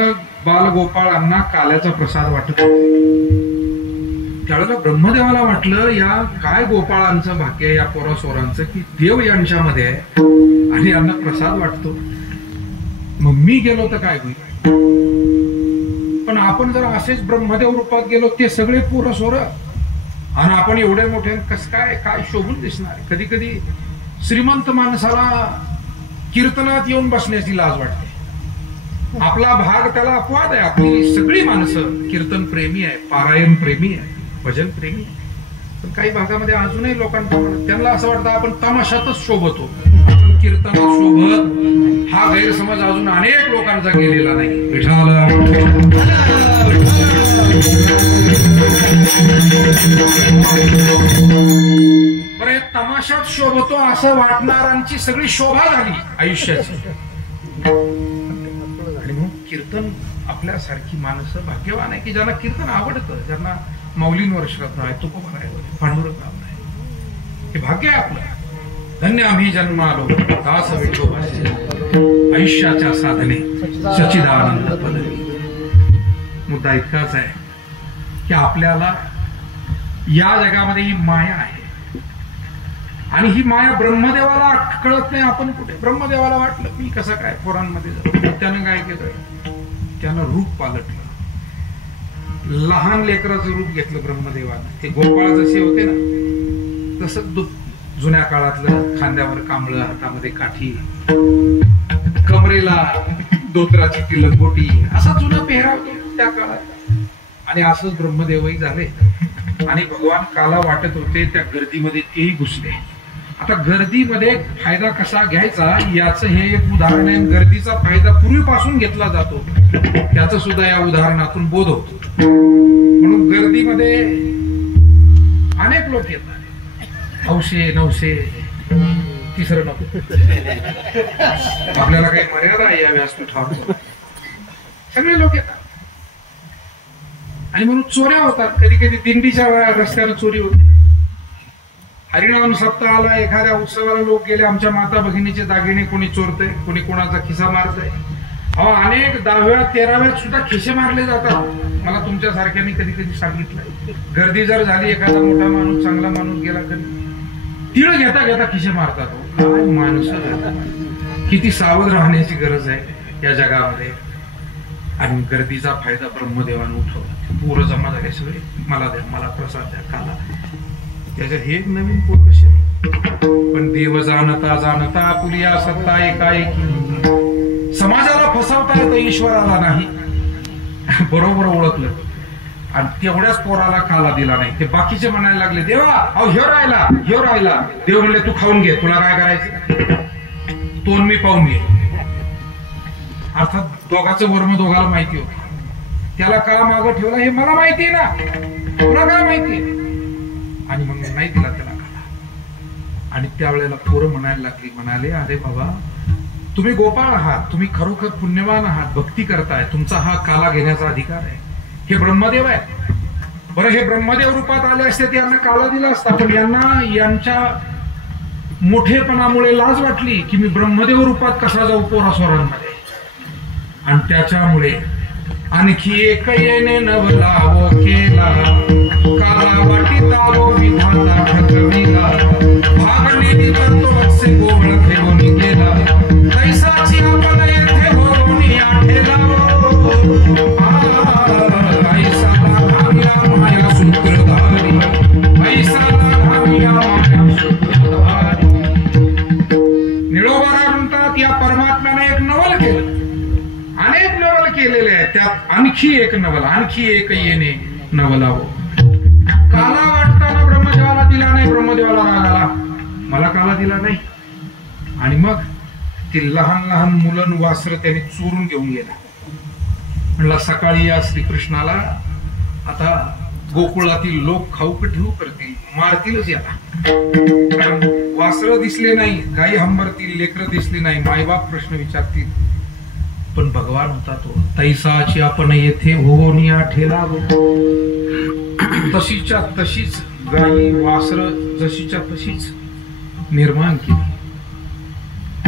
बालगोपाळांना काल्याचा प्रसाद वाटत होते, त्यावेळेला ब्रह्मदेवाला वाटलं या काय गोपाळांचं भाग्य, या पोरासोरांचं की देव यांच्यामध्ये आहे आणि यांना प्रसाद वाटतो. मग मी गेलो तर काय होईल. पण आपण जर असेच ब्रह्मदेव रूपात गेलो, ते सगळे पोरसोर आणि आपण एवढे मोठे कस काय शोभून दिसणार. कधी कधी श्रीमंत माणसाला कीर्तनात येऊन बसण्याची लाज वाटते. आपला भाग त्याला अपवाद आहे. आपली सगळी माणसं कीर्तन प्रेमी आहे, पारायण प्रेमी आहे, भजन प्रेमी आहे. पण काही भागामध्ये अजूनही लोकांना त्यांना असं वाटतं आपण तमाशातच शोभतो, आपण कीर्तनात शोभत. हा गैरसमज अजून अनेक लोकांचा गेलेला नाही. विठाला बरं, तमाशात शोभतो असं वाटणाऱ्यांची सगळी शोभा झाली आयुष्याची. आणि मग कीर्तन आपल्यासारखी माणसं भाग्यवान आहे की ज्यांना कीर्तन आवडतं, ज्यांना माऊलींवर श्रद्धा आहे, तुकोबा आहे, पांडुरंग आहे. हे भाग्य आहे आपलं. धन्य आम्ही जन्मालो दास विठोबाचे, आयुष्याच्या साधने सच्चिदानंद पदवी. मुद्दा इतकाच आहे की आपल्याला या जगामध्ये ही माया आहे आणि ही माया ब्रह्मदेवाला कळत नाही. आपण कुठे ब्रह्मदेवाला वाटलं मी कसं काय पोरांमध्ये जाऊ. त्यानं काय केलं, त्यानं रूप पालटलं. लहान लेकराचं रूप घेतलं ब्रह्मदेवानं. ते गोपाळ जसे होते ना तसं जुन्या काळातलं खांद्यावर कांबळ, हातामध्ये काठी, कमरेला धोत्राची ती लंगोटी, असा जुना पेहराव त्या काळात. आणि असंच ब्रह्मदेवही झाले आणि भगवान काला वाटत होते त्या गर्दीमध्ये तेही घुसले. आता गर्दीमध्ये फायदा कसा घ्यायचा याचं हे एक उदाहरण आहे. गर्दीचा फायदा पूर्वीपासून घेतला जातो त्याचं सुद्धा या उदाहरणातून बोध होतो. म्हणून गर्दीमध्ये अनेक लोक येतात, 900 900 तिसरं नको. आपल्याला काही मर्यादा आहे या व्यासपीठावर. सगळे लोक येतात आणि म्हणून चोऱ्या होतात. कधी कधी दिंडीच्या रस्त्यानं चोरी होते. हरिनाम सप्ताहाला एखाद्या उत्सवाला लोक गेले, आमच्या माता भगिनीचे दागिने कोणी चोरतय, कोणी कोणाचा खिसा मारतय. अनेक 10व्या 13व्यात सुद्धा खिसे मारले जातात. मला तुमच्या सारख्याने कधी कधी सांगितलंय. गर्दी जर झाली, एखादा मोठा माणूस चांगला माणूस गेला कधी तिळ घेता घेता खिसे मारतात. काय माणसं, किती सावध राहण्याची गरज आहे या जगामध्ये. आणि गर्दीचा फायदा ब्रह्मदेवानं उठवला. पोरं जमा झाले सगळे, मला द्या, मला प्रसाद द्या, खाला. त्याच्यात हे एक नवीन पोट कसे. पण देव जाणता जाणता पुलिया सत्ता एकाएकी. समाजाला फसवता येतं, ईश्वराला नाही. बरोबर ओळखलं आणि तेवढ्याच पोराला खाला दिला नाही. ते बाकीचे म्हणायला लागले, देवा अहो ह्यो राहिला ह्यो राहिला. देव म्हणले तू खाऊन घे, तुला काय करायचं, तोंड मी पाहून घे. अर्थात दोघांचं वर्म दोघाला माहिती होतं. त्याला का मागं ठेवला हे मला माहिती ना, तुला काय माहिती. आणि मग नाही दिला त्याला खाला. आणि त्यावेळेला पोरं म्हणायला लागली, म्हणाले अरे बाबा तुम्ही गोपाळ आहात, तुम्ही खरोखर पुण्यवान आहात, भक्ती करताय, तुमचा हा काला घेण्याचा अधिकार आहे. हे ब्रह्मदेव आहे. बरं हे ब्रह्मदेव रूपात आले असते ते यांना काला दिला असता, पण यांना यांच्या मोठेपणामुळे लाज वाटली की मी ब्रह्मदेव रूपात कसा जाऊ पोरासोरांमध्ये. आणि त्याच्यामुळे आणखी एक येणे नवलावो केला, काला वाटितावो विधाता ठकविला. भागलेली तत्वसे गोवळ घेऊन गेला, तैसाची आपण येथे होऊन आठेलावो. ऐसा लाभाव्या माया सूत्रधारी, ऐसा लाभाव्या माया सूत्रधारी. निळोबारा म्हणतात या परमात्म्याने एक नवल केलं. अनेक नवल केलेले आहेत, त्यात आणखी एक नवल, आणखी एक येणे नवलावो. काला वाटताना ब्रह्मदेवाला दिला नाही. ब्रह्मदेवाला राग आला, मला काला दिला नाही. आणि मग ती लहान लहान मुलं वासर त्याने चोरून घेऊन गेला. म्हणला सकाळी या श्रीकृष्णाला आता गोकुळातील लोक खाऊ ठेवू करतील, मारतीलच याला. कारण वासर दिसले नाही, गायी हंबरतील, लेकरं दिसली नाही, मायबाप प्रश्न विचारतील. पण भगवान होता तो. तैसाची आपण येथे होनिया ठेला. तशीच्या तशीच गायी वासर जशीच्या तशीच निर्माण केली.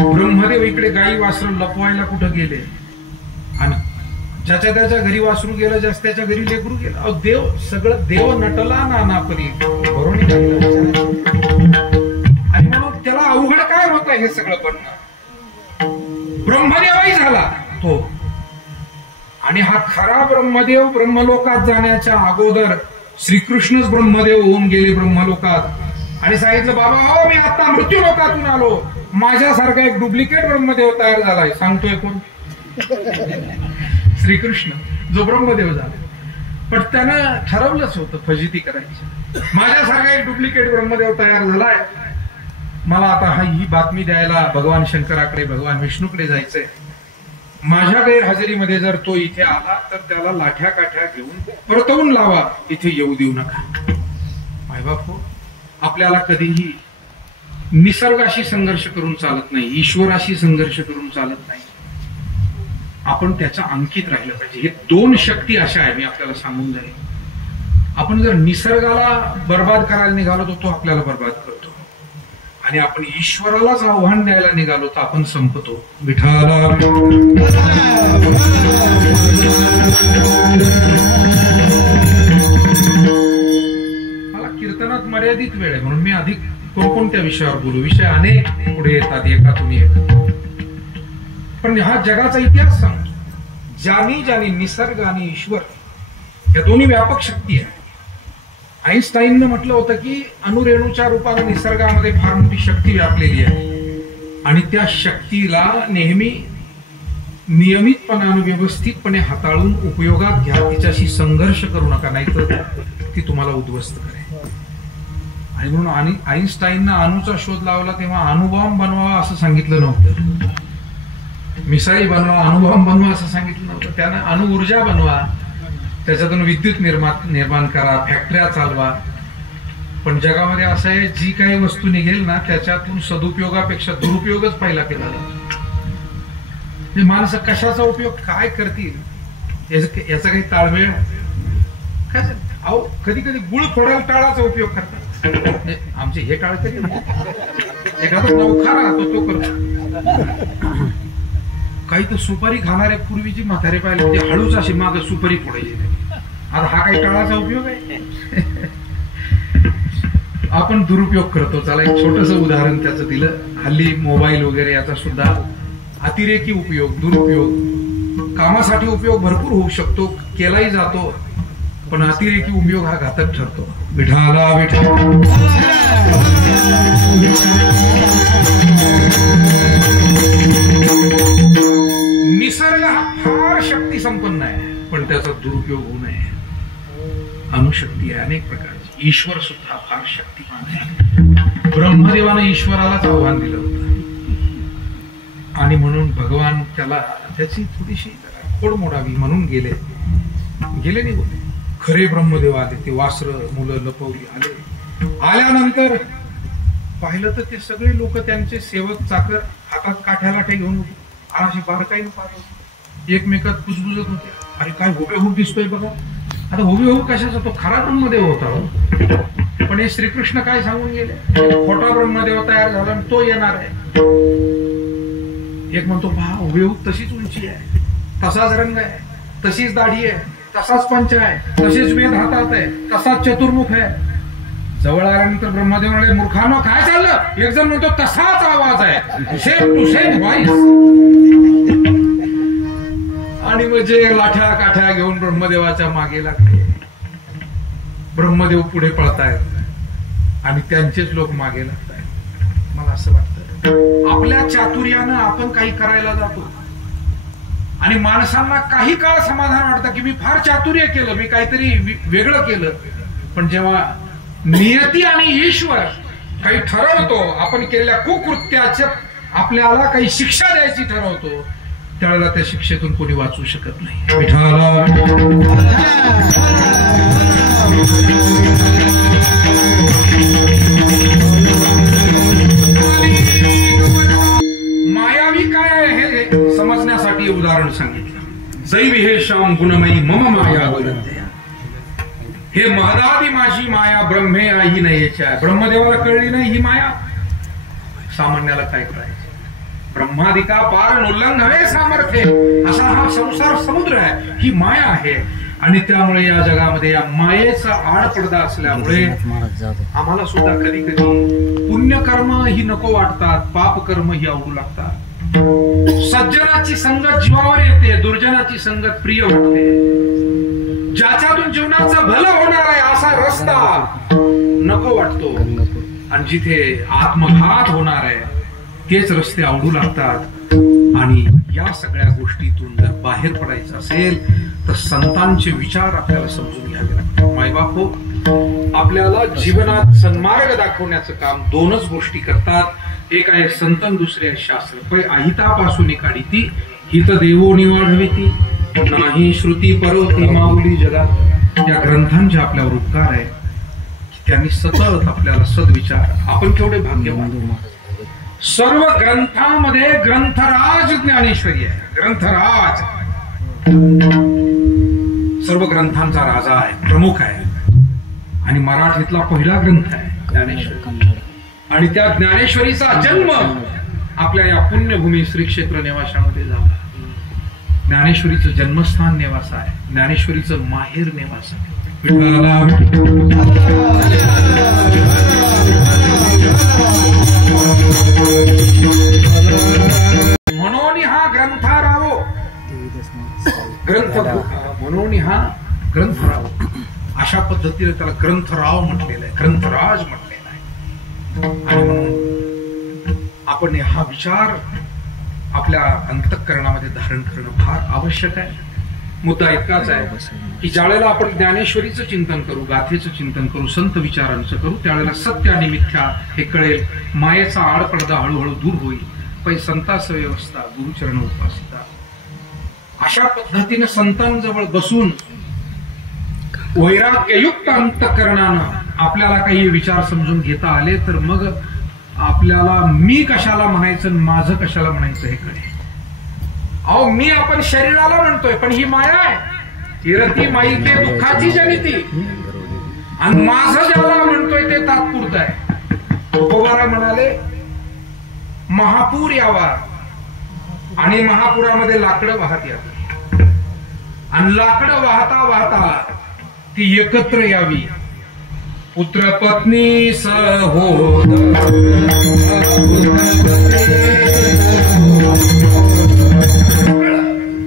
ब्रह्मदेव इकडे गायी वासर लपवायला कुठं गेले आणि ज्याच्या त्याच्या घरी वासरू गेलं, ज्याच्या त्याच्या घरी लेकरू गेलं. देव सगळं देव नटला नानापरी बरोबर. आणि म्हणून त्याला अवघड काय होतं हे सगळं बनणं. ब्रह्मदेवही झाला तो. आणि हा खरा ब्रह्मदेव ब्रह्मलोकात जाण्याच्या अगोदर श्रीकृष्णच ब्रह्मदेव होऊन गेले ब्रह्मलोकात आणि सांगितलं बाबा हो मी आता मृत्यू लोकातून आलो. माझ्यासारखा एक डुप्लिकेट ब्रह्मदेव तयार झालाय. सांगतोय कोण? श्रीकृष्ण, जो ब्रह्मदेव झाला. पण त्यानं ठरवलंच होतं फजिती करायची. माझ्यासारखा एक डुप्लिकेट ब्रह्मदेव तयार झालाय, मला आता ही बातमी द्यायला भगवान शंकराकडे, भगवान विष्णूकडे जायचंय. माझ्या गैरहजेरीमध्ये जर तो इथे आला तर त्याला लाठ्या काठ्या घेऊन परतवून लावा, इथे येऊ देऊ नका. मायबाप हो, आपल्याला कधीही निसर्गाशी संघर्ष करून चालत नाही, ईश्वराशी संघर्ष करून चालत नाही. आपण त्याच्या अंकित राहिलं पाहिजे. हे दोन शक्ती अशा आहे, मी आपल्याला सांगून जाईल. आपण जर निसर्गाला बर्बाद करायला निघालो तर तो आपल्याला बर्बाद करतो. आणि आपण ईश्वरालाच आव्हान द्यायला निघालो तर आपण संपतो. विठाला मला कीर्तनात मर्यादित वेळ आहे म्हणून मी अधिक कोणकोणत्या विषयावर बोलू. विषय अनेक पुढे येतात, एकातून एक. पण हा जगाचा इतिहास सांगतो. ज्यानी ज्यानी निसर्ग आणि ईश्वर या दोन्ही व्यापक शक्ती आहे. आईन्स्टाईननं म्हटलं होतं की अणुरेणूच्या रूपाने निसर्गामध्ये फार मोठी शक्ती व्यापलेली आहे आणि त्या शक्तीला नेहमी नियमितपणाने व्यवस्थितपणे हाताळून उपयोगात घ्या. तिच्याशी संघर्ष करू नका, नाहीतर ती तुम्हाला उद्ध्वस्त करेल. आणि म्हणून आईन्स्टाईननं अणूचा शोध लावला तेव्हा अणुबॉम्ब बनवा असं सांगितलं नव्हतं. मिसाईल बनवा, अणुबॉम्ब बनवा असं सांगितलं नव्हतं. त्यानं अणुऊर्जा बनवा, त्याच्यातून विद्युत निर्माण करा, फॅक्टऱ्या चालवा. पण जगामध्ये असं आहे, जी काही वस्तू निघेल ना त्याच्यातून सदुपयोगापेक्षा दुरुपयोगच पहिला केला जातो. माणसं कशाचा उपयोग काय करतील याचा काही ताळमेळ काय. अहो कधी कधी गुळ फोडायला टाळाचा उपयोग करतात. आमचे हे टाळ तरी एखादा नवखा राहतो तो करतो. काही तर सुपारी खाणारे पूर्वीची म्हातारे पाहिले होते, हळूच अशी माग सुपारी फोडायची. आता हा काही टाळाचा उपयोग आहे. आपण दुरुपयोग करतो. चला एक छोटस उदाहरण त्याचं दिलं. हल्ली मोबाईल वगैरे याचा सुद्धा अतिरेकी उपयोग, दुरुपयोग. कामासाठी उपयोग भरपूर होऊ शकतो, केलाही जातो, पण अतिरेकी उपयोग हा घातक ठरतो. विठाला विठा निसर्ग हा फार शक्ती संपन्न आहे, पण त्याचा दुरुपयोग होऊ नये. अणुशक्ती आहे अनेक प्रकारची. ईश्वर सुद्धा फार शक्तिमान आहे. ब्रह्मदेवानं ईश्वरालाच आव्हान दिलं होतं आणि म्हणून भगवान त्याला त्याची थोडीशी खोड मोडावी म्हणून गेले निघून. खरे ब्रह्मदेव आले. ते वासर मुलं लपवली आले. आल्यानंतर पाहिलं तर ते सगळे लोक त्यांचे सेवक चाकर हातात काठ्याला घेऊन अशी बारकाईने पाहत एकमेकात कुजबुजत होते. अरे काय हुबेहूब दिसतोय बघा. आता हुबेहूब कशाचा? तो खरा ब्रह्मदेव होता. पण हे श्रीकृष्ण काय सांगून गेले, खोटा ब्रह्मदेव तयार झाला आणि तो येणार आहे. एक म्हणतो पहा हुबेहूब तशीच उंची आहे, तसाच रंग आहे, तशीच दाढी आहे, तसाच पंच आहे, तसेच वेद हातात आहे, तसाच चतुर्मुख आहे. जवळ आल्यानंतर ब्रह्मदेव म्हणाले, मूर्खांनो काय चाललं? एक जण म्हणतो तसाच आवाज आहे, सेम टू सेम व्हॉइस. आणि मग जे लाठ्या काठ्या घेऊन ब्रह्मदेवाच्या मागे लागले. ब्रह्मदेव पुढे पळतायत आणि त्यांचेच लोक मागे लागतायत. मला असं वाटतं आपल्या चातुर्यानं आपण काही करायला जातो आणि माणसांना काही काळ समाधान वाटतं की मी फार चातुर्य केलं, मी काहीतरी वेगळं केलं. पण जेव्हा नियती आणि ईश्वर काही ठरवतो, आपण केलेल्या कुकृत्याचे आपल्याला काही शिक्षा द्यायची ठरवतो, त्यावेळेला त्या शिक्षेतून कोणी वाचू शकत नाही. विठाला मायावी काय आहे हे समजण्यासाठी उदाहरण सांगितलं. दैवी हे श्याम गुणमयी मम माया वदंते. हे महदादी माझी माया ब्रह्मे आई नयेच्या. ब्रह्मदेवाला कळली नाही ही माया, सामान्याला काय कळायचं? ब्रह्मादिका पार उल्लंघवे सामर्थ्य असा हा संसार समुद्र आहे, ही माया आहे. आणि त्यामुळे या जगामध्ये या मायेचा आडपडदा असल्यामुळे आम्हाला सुद्धा कधी कधी पुण्यकर्म ही नको वाटतात, पाप कर्म ही आवडू लागतात. सज्जनाची संगत जीवावर येते, दुर्जनाची संगत प्रिय वाटते. ज्याच्यातून जीवनाचं भलं होणार आहे असा रस्ता नको वाटतो आणि जिथे आत्मघात होणार आहे तेच रस्ते आवडू लागतात. आणि या सगळ्या गोष्टीतून जर बाहेर पडायचं असेल तर संतांचे विचार आपल्याला समजून घ्यावे लागतात. मायबाप हो, आपल्याला जीवनात सन्मार्ग दाखवण्याचं काम दोनच गोष्टी करतात. एक आहे संतन, दुसरे आहे शास्त्र. पै अहितापासून काढीती हित देवो निवाढविती नाही श्रुती परोती माऊली जगात. या ग्रंथांचे आपल्यावर उपकार आहे की त्यांनी सतत आपल्याला सद्विचार. आपण केवढे भाग्यवान. सर्व ग्रंथांमध्ये ग्रंथराज ज्ञानेश्वरी आहे. ग्रंथराज सर्व ग्रंथांचा राजा आहे, प्रमुख आहे. आणि मराठीतला पहिला ग्रंथ आहे ज्ञानेश्वरी. आणि त्या ज्ञानेश्वरीचा जन्म आपल्या या पुण्यभूमी श्री क्षेत्र नेवाशामध्ये झाला. ज्ञानेश्वरीचं जन्मस्थान नेवासा आहे, ज्ञानेश्वरीचं माहेर नेवासा आहे. म्हणून हा ग्रंथारावो म्हणून हा ग्रंथराव अशा पद्धतीने त्याला ग्रंथराव म्हटलेला आहे, ग्रंथराज म्हटलेला आहे. आणि म्हणून आपण हा विचार आपल्या अंतःकरणामध्ये धारण करणं फार आवश्यक आहे. मुद्दा इतकाच आहे की ज्यावेळेला आपण ज्ञानेश्वरीचं चिंतन करू, गाथेचं चिंतन करू, संत विचारांचं करू, त्यावेळेला सत्य आणि मिथ्या हे कळेल. मायेचा आडपडदा हळूहळू दूर होईल. पै संतास व्यवस्था, गुरुचरण उपासिता, अशा पद्धतीने संतांजवळ बसून वैराग्ययुक्त अंतःकरणानं आपल्याला काही विचार समजून घेता आले तर मग आपल्याला मी कशाला म्हणायचं, माझं कशाला म्हणायचं हे कळेल. अहो, मी आपण शरीराला म्हणतोय, पण ही माया आहे. हिरती माईके दुःखाची जनिती. आणि माझं ज्याला म्हणतोय ते तात्पुरतं आहे. तुकोबाराय म्हणाले, महापूर यावा आणि महापुरामध्ये लाकडं वाहत यावी, आणि लाकडं वाहता वाहता ती एकत्र यावी. पुत्र पत्नी सहोदर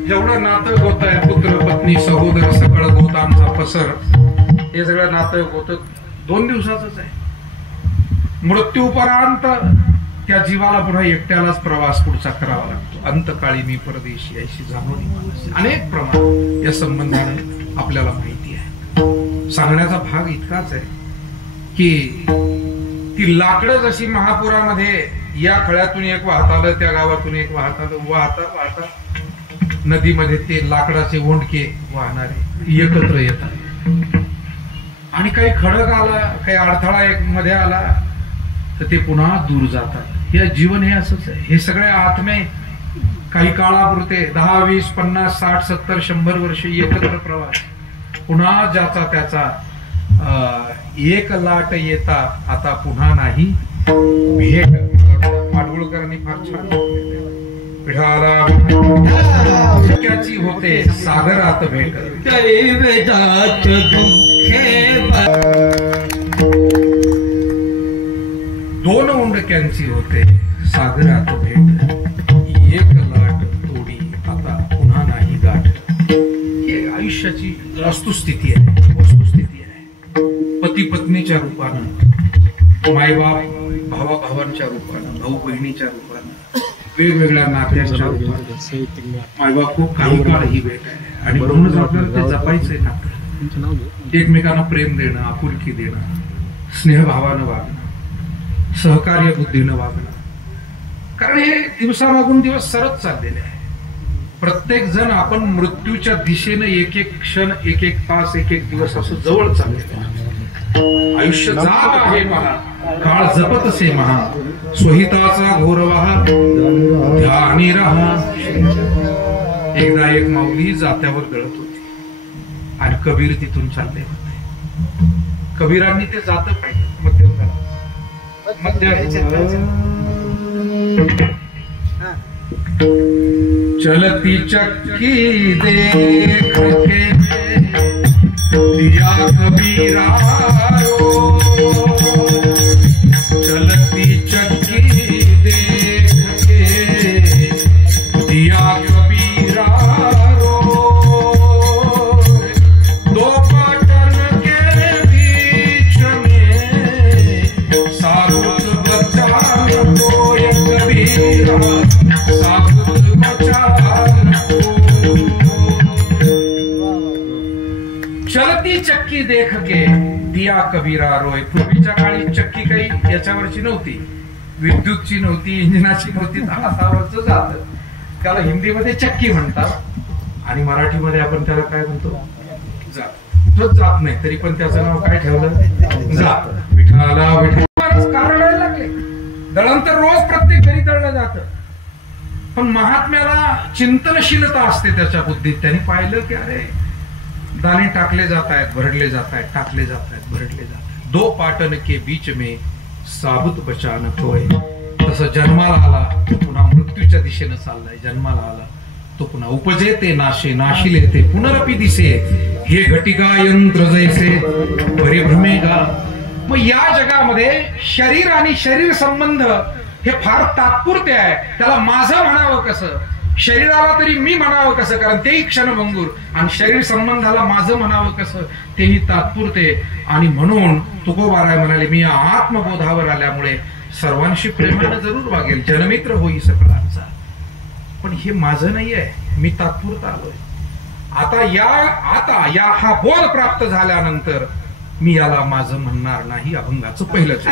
जेवढं नातं गोत आहे, पुत्र पत्नी सहोदर सगळं गोतांचा पसर, हे सगळं नातं गोत 2 दिवसाच आहे. मृत्यूपर्यंत त्या जीवाला पुन्हा एकट्यालाच प्रवास पुढचा करावा लागतो. अंतकाळी मी परदेशी अशी जाणवली मला अनेक प्रमाण या संबंधाने आपल्याला माहिती आहे. सांगण्याचा भाग इतकाच आहे की ती लाकडं जशी महापुरामध्ये या खळ्यातून एक वाहत आलं, त्या गावातून एक वाहत आलं, वाहता वाहता नदीमध्ये ते लाकडाचे ओंडके वाहणारे एकत्र येतात. आणि काही खडक आला, काही अडथळा एक मध्ये आला तर ते पुन्हा दूर जातात. हे जीवन हे असंच आहे. हे सगळे आत्मे काही काळापुरते 10, 20, 50, 60, 70, 100 वर्ष एकत्र प्रवास, पुन्हा ज्याचा त्याचा एक लाट येता आता पुन्हा नाही भेट. माडगुळकरांनी फार छान पिढाला धुक्याची होते सागरात भेट. दोन ओंडक्यांची होते सागरात भेट, एक लाट तोडी आता पुन्हा नाही गाठ. ही आयुष्याची वस्तुस्थिती आहे, वस्तुस्थिती आहे. पती पत्नीच्या रूपानं, मायबाप भावा भावांच्या रूपानं, भाऊ बहिणीच्या रूपानं, वेगवेगळ्या नात्यांच्या रूपानं मायबाप खूप काही काळ ही भेट आहे. आणि म्हणूनच आपल्याला ते जपायचंय नातं. एकमेकांना प्रेम देणं, आपुलकी देणं, स्नेहभावानं वागणं, सहकार्य बुद्धीनं वागणं. कारण हे दिवसामागून दिवस सरत चाललेले आहे. प्रत्येक जण आपण मृत्यूच्या दिशेनं एक एक क्षण, एक एक तास, एक एक दिवस असं जवळ चाललेलं आहे. आयुष्य जात आहे पहा, काळ जपत असे महा, स्वहिताचा घोरवाहा ध्यानी रहा. एकदा एक माऊली जात्यावर गळत होती आणि कबीर तिथून चालले होते. कबीरांनी ते जातं पाहिजे मध्यम चलती चक्की देख के दिया कबीरा रो, चलती चक्की देख के दिया कबीरा रो. दो पटन के बीच में साबुत बचा लो ये कबीरा, साबुत बचा लो. चलती चक्की देख के दिया कबीरा रोय. पूर्वीच्या काळी चक्की काही याच्यावरची नव्हती, विद्युतची नव्हती, इंजिनाची नव्हती. हातावरच जात, त्याला हिंदीमध्ये चक्की म्हणतात आणि मराठीमध्ये आपण त्याला काय म्हणतो, जात. कुठंच जात नाही तरी पण त्याचं नाव काय ठेवलं, जात. विठाला विठ्ठल कारण लागले. दळण तर रोज प्रत्येक घरी दळलं जातं, पण महात्म्याला चिंतनशीलता असते त्याच्या बुद्धीत. त्यांनी पाहिलं की अरे दाणे टाकले जात आहेत, भरडले जात आहेत, टाकले जात आहेत, भरडले जात आहेत. दो पाटन के बीच में साबुत बचान होय. तसं जन्माला आला तो पुन्हा मृत्यूच्या दिशेनं चाललाय. जन्माला आला तो पुन्हा उपजे ते नाशे, नाशिले ते पुनरपी दिसे. हे घटिका यंत्र जैसे परिभ्रमे गा. मग या जगामध्ये शरीर आणि शरीर संबंध हे फार तात्पुरते आहे. त्याला माझं म्हणावं कसं, शरीराला तरी मी म्हणावं कसं, कारण तेही क्षणभंगूर, आणि शरीर संबंधाला माझं म्हणावं कसं तेही तात्पुरते. आणि म्हणून तुकोबाराय म्हणाले, मी या आत्मबोधावर आल्यामुळे सर्वांशी प्रेमानं जरूर वागेल, जनमित्र होई सकळांचा. पण हे माझं नाही आहे, मी तात्पुरता आलोय. आता या हा बोध प्राप्त झाल्यानंतर मी याला माझं म्हणणार नाही. अभंगाचं पहिलंच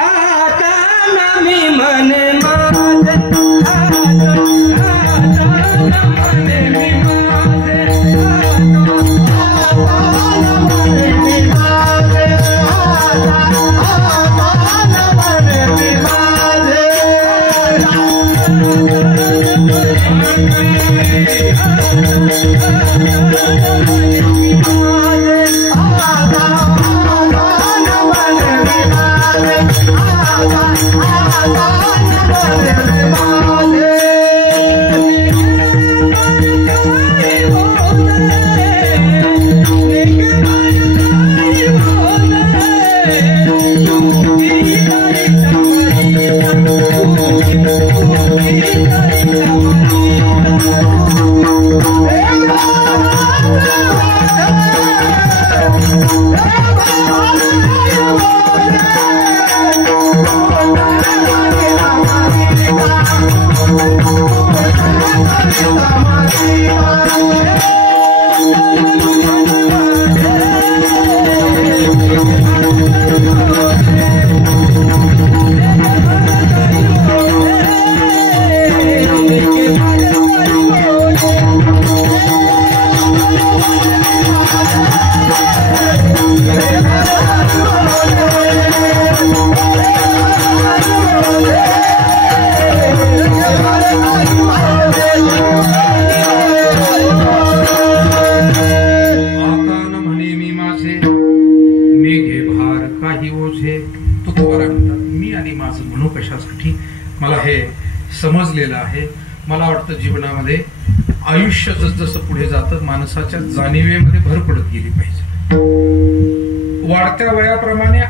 समजलेलं आहे. मला वाटतं जीवनामध्ये आयुष्य जसं पुढे जातं माणसाच्या जाणीवेमध्ये भर पडत गेली पाहिजे. वाढत्या वयाप्रमाणे